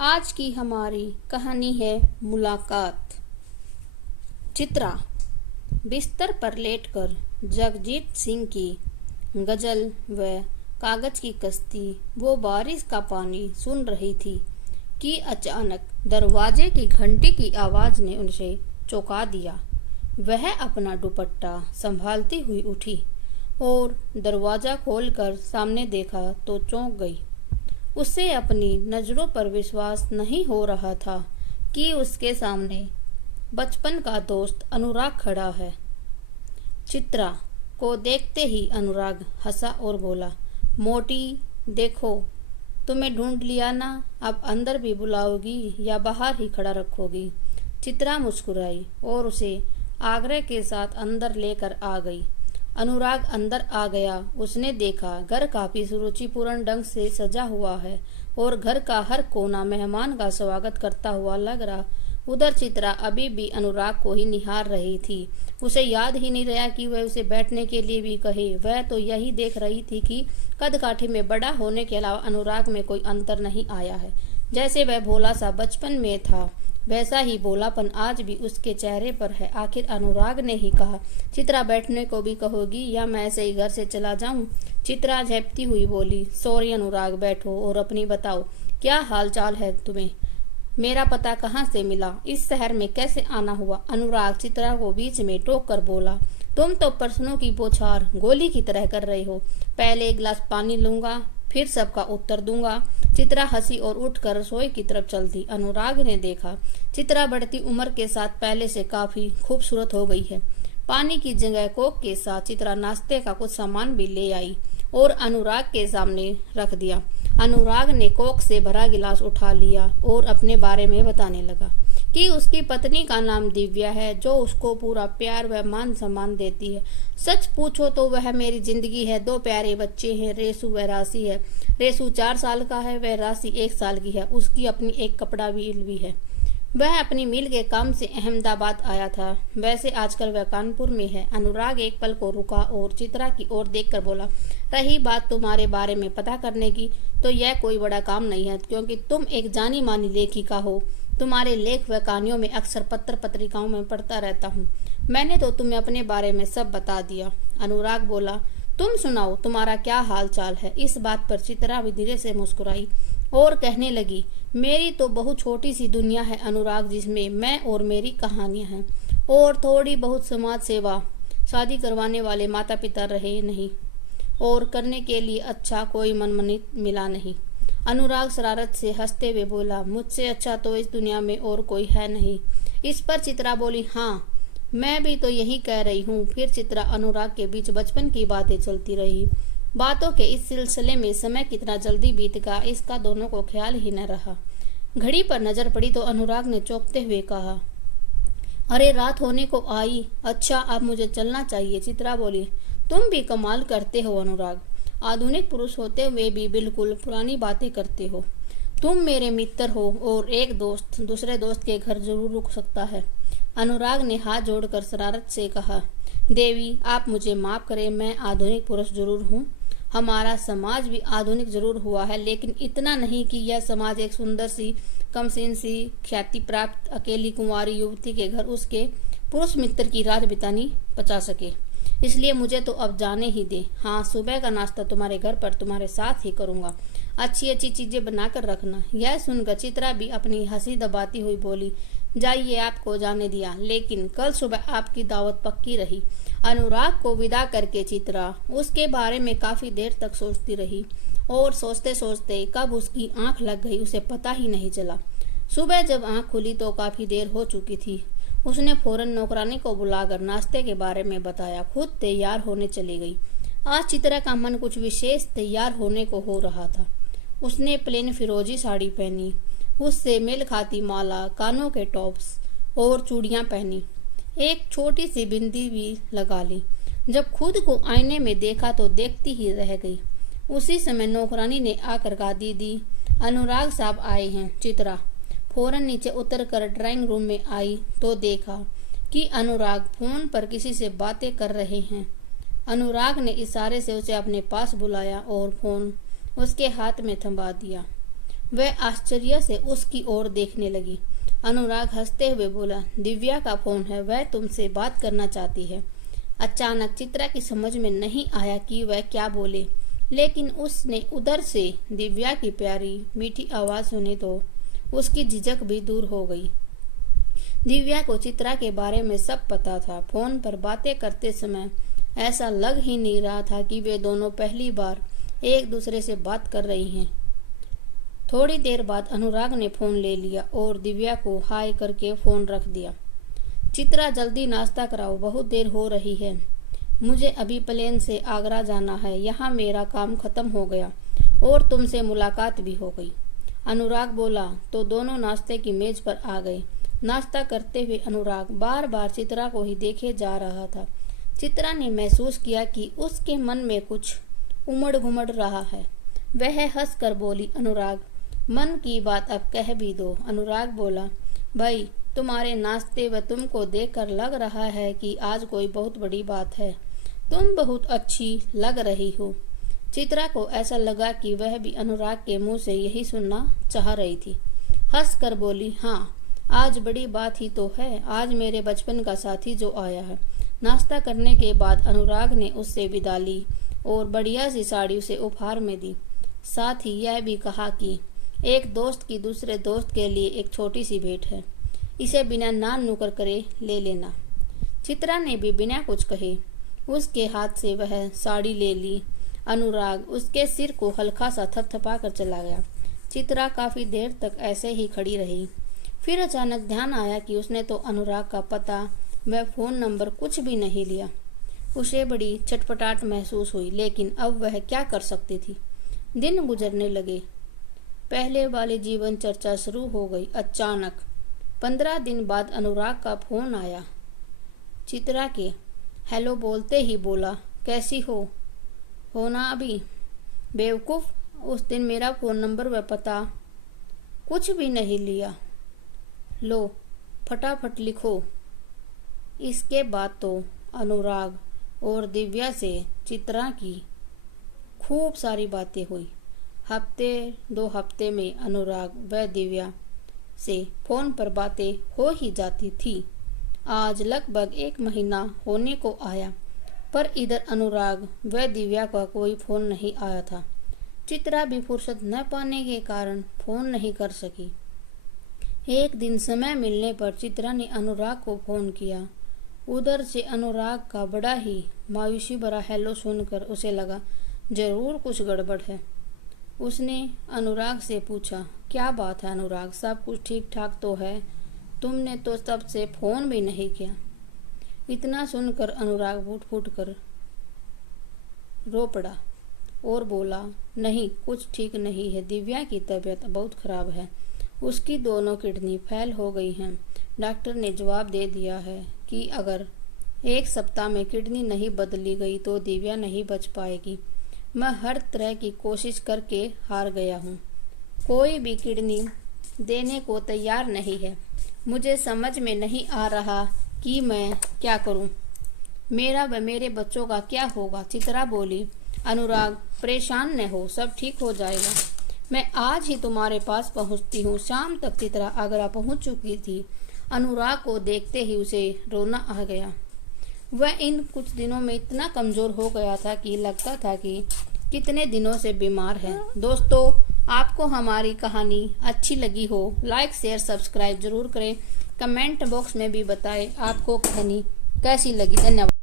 आज की हमारी कहानी है मुलाकात। चित्रा बिस्तर पर लेटकर जगजीत सिंह की गजल व कागज की कश्ती वो बारिश का पानी सुन रही थी कि अचानक दरवाजे की घंटी की आवाज ने उनसे चौंका दिया। वह अपना दुपट्टा संभालती हुई उठी और दरवाजा खोलकर सामने देखा तो चौंक गई। उसे अपनी नजरों पर विश्वास नहीं हो रहा था कि उसके सामने बचपन का दोस्त अनुराग खड़ा है। चित्रा को देखते ही अनुराग हंसा और बोला, मोटी देखो, तुम्हें ढूंढ लिया ना, अब अंदर भी बुलाओगी या बाहर ही खड़ा रखोगी। चित्रा मुस्कुराई और उसे आग्रह के साथ अंदर लेकर आ गई। अनुराग अंदर आ गया। उसने देखा घर काफी सुरुचिपूर्ण ढंग से सजा हुआ है और घर का हर कोना मेहमान का स्वागत करता हुआ लग रहा। उधर चित्रा अभी भी अनुराग को ही निहार रही थी। उसे याद ही नहीं रहा कि वह उसे बैठने के लिए भी कहे। वह तो यही देख रही थी कि कद-काठी में बड़ा होने के अलावा अनुराग में कोई अंतर नहीं आया है। जैसे वह भोला सा बचपन में था वैसा ही भोलापन आज भी उसके चेहरे पर है। आखिर अनुराग ने ही कहा, चित्रा बैठने को भी कहोगी या मैं ऐसे ही घर से चला जाऊं? चित्रा झेपती हुई बोली, सॉरी अनुराग, बैठो और अपनी बताओ, क्या हाल चाल है तुम्हें? मेरा पता कहाँ से मिला? इस शहर में कैसे आना हुआ? अनुराग चित्रा को बीच में टोक कर बोला, तुम तो प्रश्नों की बौछार गोली की तरह कर रहे हो। पहले एक गिलास पानी लूंगा, फिर सबका उत्तर दूंगा। चित्रा हंसी और उठकर रसोई की तरफ चल दी। अनुराग ने देखा चित्रा बढ़ती उम्र के साथ पहले से काफी खूबसूरत हो गई है। पानी की जगह कोक के साथ चित्रा नाश्ते का कुछ सामान भी ले आई और अनुराग के सामने रख दिया। अनुराग ने कोक से भरा गिलास उठा लिया और अपने बारे में बताने लगा कि उसकी पत्नी का नाम दिव्या है, जो उसको पूरा प्यार व मान सम्मान देती है। सच पूछो तो वह मेरी जिंदगी है। 2 प्यारे बच्चे हैं, रेसू व राशि है। रेसू 4 साल का है, वह राशि 1 साल की है। उसकी अपनी एक कपड़ा मिल भी है। वह अपनी मिल के काम से अहमदाबाद आया था, वैसे आजकल वह कानपुर में है। अनुराग एक पल को रुका और चित्रा की ओर देखकर बोला, रही बात तुम्हारे बारे में पता करने की, तो यह कोई बड़ा काम नहीं है, क्योंकि तुम एक जानी मानी लेखिका हो। तुम्हारे लेख व कहानियों में अक्सर पत्र पत्रिकाओं में पढ़ता रहता हूँ। मैंने तो तुम्हें अपने बारे में सब बता दिया। अनुराग बोला, तुम सुनाओ, तुम्हारा क्या हाल चाल है? इस बात पर चित्रा भी धीरे से मुस्कुराई और कहने लगी, मेरी तो बहुत छोटी सी दुनिया है अनुराग, जिसमें मैं और मेरी कहानियां हैं और थोड़ी बहुत समाज सेवा। शादी करवाने वाले माता पिता रहे नहीं और करने के लिए अच्छा कोई मनमनित मिला नहीं। अनुराग शरारत से हंसते हुए बोला, मुझसे अच्छा तो इस दुनिया में और कोई है नहीं। इस पर चित्रा बोली, हाँ मैं भी तो यही कह रही हूँ। फिर चित्रा अनुराग के बीच बचपन की बातें चलती रही। बातों के इस सिलसिले में समय कितना जल्दी बीत गया, इसका दोनों को ख्याल ही न रहा। घड़ी पर नजर पड़ी तो अनुराग ने चौंकते हुए कहा, अरे रात होने को आई। अच्छा अब मुझे चलना चाहिए। चित्रा बोली, तुम भी कमाल करते हो अनुराग, आधुनिक पुरुष होते हुए भी बिल्कुल पुरानी बातें करते हो। तुम मेरे मित्र हो और एक दोस्त दूसरे दोस्त के घर जरूर रुक सकता है। अनुराग ने हाथ जोड़कर शरारत से कहा, देवी आप मुझे माफ करें, मैं आधुनिक पुरुष जरूर हूँ। हमारा समाज भी आधुनिक जरूर हुआ है, लेकिन इतना नहीं कि यह समाज एक सुंदर सी कमसीन सी ख्याति प्राप्त अकेली कुंवारी युवती के घर उसके पुरुष मित्र की रात बितानी बचा सके। इसलिए मुझे तो अब जाने ही दे। हाँ, सुबह का नाश्ता तुम्हारे घर पर तुम्हारे साथ ही करूंगा। अच्छी अच्छी चीजें बनाकर रखना। यह सुनकर चित्रा भी अपनी हंसी दबाती हुई बोली, जाइए आपको जाने दिया, लेकिन कल सुबह आपकी दावत पक्की रही। अनुराग को विदा करके चित्रा उसके बारे में काफी देर तक सोचती रही और सोचते सोचते कब उसकी आंख लग गई उसे पता ही नहीं चला। सुबह जब आंख खुली तो काफी देर हो चुकी थी। उसने फौरन नौकरानी को बुलाकर नाश्ते के बारे में बताया, खुद तैयार होने चली गई। आज चित्रा का मन कुछ विशेष तैयार होने को हो रहा था। उसने प्लेन फिरोजी साड़ी पहनी, उससे मेल खाती माला, कानों के टॉप्स और चूड़ियां पहनी, एक छोटी सी बिंदी भी लगा ली। जब खुद को आईने में देखा तो देखती ही रह गई। उसी समय नौकरानी ने आकर कहा, दीदी अनुराग साहब आए हैं। चित्रा फौरन नीचे उतरकर ड्राइंग रूम में आई तो देखा कि अनुराग फोन पर किसी से बातें कर रहे हैं। अनुराग ने इशारे से उसे अपने पास बुलाया और फोन उसके हाथ में थमा दिया। वह आश्चर्य से उसकी ओर देखने लगी। अनुराग हंसते हुए बोला, दिव्या का फोन है, वह तुमसे बात करना चाहती है। अचानक चित्रा की समझ में नहीं आया कि वह क्या बोले, लेकिन उसने उधर से दिव्या की प्यारी मीठी आवाज सुनी तो उसकी झिझक भी दूर हो गई। दिव्या को चित्रा के बारे में सब पता था। फोन पर बातें करते समय ऐसा लग ही नहीं रहा था कि वे दोनों पहली बार एक दूसरे से बात कर रही हैं। थोड़ी देर बाद अनुराग ने फोन ले लिया और दिव्या को हाय करके फोन रख दिया। चित्रा, जल्दी नाश्ता कराओ, बहुत देर हो रही है। मुझे अभी प्लेन से आगरा जाना है, यहाँ मेरा काम खत्म हो गया और तुमसे मुलाकात भी हो गई। अनुराग बोला तो दोनों नाश्ते की मेज पर आ गए। नाश्ता करते हुए अनुराग बार बार चित्रा को ही देखे जा रहा था। चित्रा ने महसूस किया कि उसके मन में कुछ उमड़ घुमड़ रहा है। वह हंसकर बोली, अनुराग, मन की बात अब कह भी दो। अनुराग बोला, भाई तुम्हारे नाश्ते व तुमको देखकर लग रहा है कि आज कोई बहुत बड़ी बात है। तुम बहुत अच्छी लग रही हो। चित्रा को ऐसा लगा कि वह भी अनुराग के मुंह से यही सुनना चाह रही थी। हंसकर बोली, हाँ, आज बड़ी बात ही तो है। आज मेरे बचपन का साथी जो आया है। नाश्ता करने के बाद अनुराग ने उससे विदा ली और बढ़िया सी साड़ी उसे उपहार में दी। साथ ही यह भी कहा कि एक दोस्त की दूसरे दोस्त के लिए एक छोटी सी भेंट है, इसे बिना नान नुकर करे ले लेना। चित्रा ने भी बिना कुछ कहे उसके हाथ से वह साड़ी ले ली। अनुराग उसके सिर को हल्का सा थपथपा कर चला गया। चित्रा काफी देर तक ऐसे ही खड़ी रही। फिर अचानक ध्यान आया कि उसने तो अनुराग का पता व फोन नंबर कुछ भी नहीं लिया। उसे बड़ी चटपटाहट महसूस हुई, लेकिन अब वह क्या कर सकती थी। दिन गुजरने लगे। पहले वाली जीवन चर्चा शुरू हो गई। अचानक 15 दिन बाद अनुराग का फोन आया। चित्रा के हेलो बोलते ही बोला, कैसी हो ना अभी? बेवकूफ, उस दिन मेरा फोन नंबर व पता कुछ भी नहीं लिया। लो फटाफट लिखो। इसके बाद तो अनुराग और दिव्या से चित्रा की खूब सारी बातें हुई। हफ्ते 2 हफ्ते में अनुराग व दिव्या से फोन पर बातें हो ही जाती थी। आज लगभग 1 महीना होने को आया, पर इधर अनुराग व दिव्या का कोई फोन नहीं आया था। चित्रा भी फुर्सत न पाने के कारण फोन नहीं कर सकी। एक दिन समय मिलने पर चित्रा ने अनुराग को फोन किया। उधर से अनुराग का बड़ा ही मायूसी भरा हेलो सुनकर उसे लगा जरूर कुछ गड़बड़ है। उसने अनुराग से पूछा, क्या बात है अनुराग, सब कुछ ठीक ठाक तो है? तुमने तो तब से फोन भी नहीं किया। इतना सुनकर अनुराग फूट फूट कर रो पड़ा और बोला, नहीं, कुछ ठीक नहीं है। दिव्या की तबीयत बहुत खराब है। उसकी दोनों किडनी फेल हो गई हैं। डॉक्टर ने जवाब दे दिया है कि अगर 1 सप्ताह में किडनी नहीं बदली गई तो दिव्या नहीं बच पाएगी। मैं हर तरह की कोशिश करके हार गया हूँ। कोई भी किडनी देने को तैयार नहीं है। मुझे समझ में नहीं आ रहा कि मैं क्या करूँ। मेरा व मेरे बच्चों का क्या होगा? चित्रा बोली। अनुराग, परेशान न हो, सब ठीक हो जाएगा। मैं आज ही तुम्हारे पास पहुँचती हूँ। शाम तक चित्रा आगरा पहुँच चुकी थी। अनुराग को देखते ही उसे रोना आ गया। वह इन कुछ दिनों में इतना कमजोर हो गया था कि लगता था कि कितने दिनों से बीमार है। दोस्तों, आपको हमारी कहानी अच्छी लगी हो, लाइक शेयर सब्सक्राइब जरूर करें। कमेंट बॉक्स में भी बताएं आपको कहानी कैसी लगी। धन्यवाद।